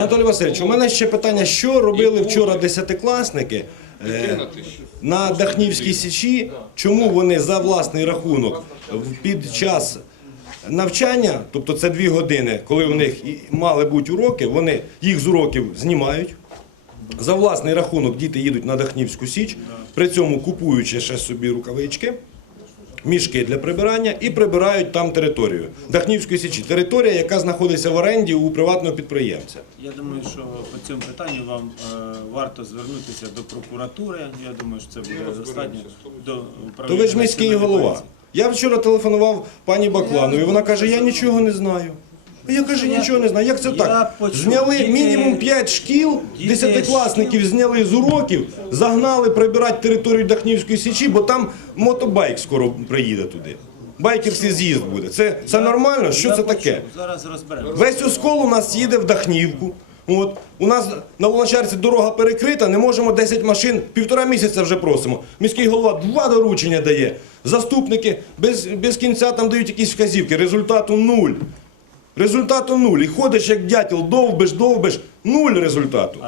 Анатолій Васильович, у мене ще питання, що робили вчора десятикласники е, на Дахнівській січі, чому вони за власний рахунок під час навчання, тобто це дві години, коли у них мали бути уроки, вони їх з уроків знімають. За власний рахунок діти їдуть на Дахнівську січ, при цьому купуючи ще собі рукавички, мішки для прибирання і прибирають там територію. Дахнівської січі територія, яка знаходиться в оренді у приватного підприємця. Я думаю, що по цьому питанню вам е, варто звернутися до прокуратури. Я думаю, що це буде достатньо до То ви ж міський голова. Я вчора телефонував пані Бакланові, вона каже, я нічого не знаю. Я кажу, нічого не знаю. Як це так? Зняли мінімум 5 шкіл, Діти десятикласників зняли з уроків, загнали прибирати територію Дахнівської січі, бо там мотобайк скоро приїде туди. Байкерський з'їзд буде. Це, це нормально? Що це таке? Весь оскол у нас їде в Дахнівку. От. У нас на Луначарці дорога перекрита, не можемо 10 машин, півтора місяця вже просимо. Міський голова два доручення дає. Заступники без, без кінця там дають якісь вказівки. Результату нуль. Результату нуль. І ходиш як дятел, довбиш, довбиш, нуль результату.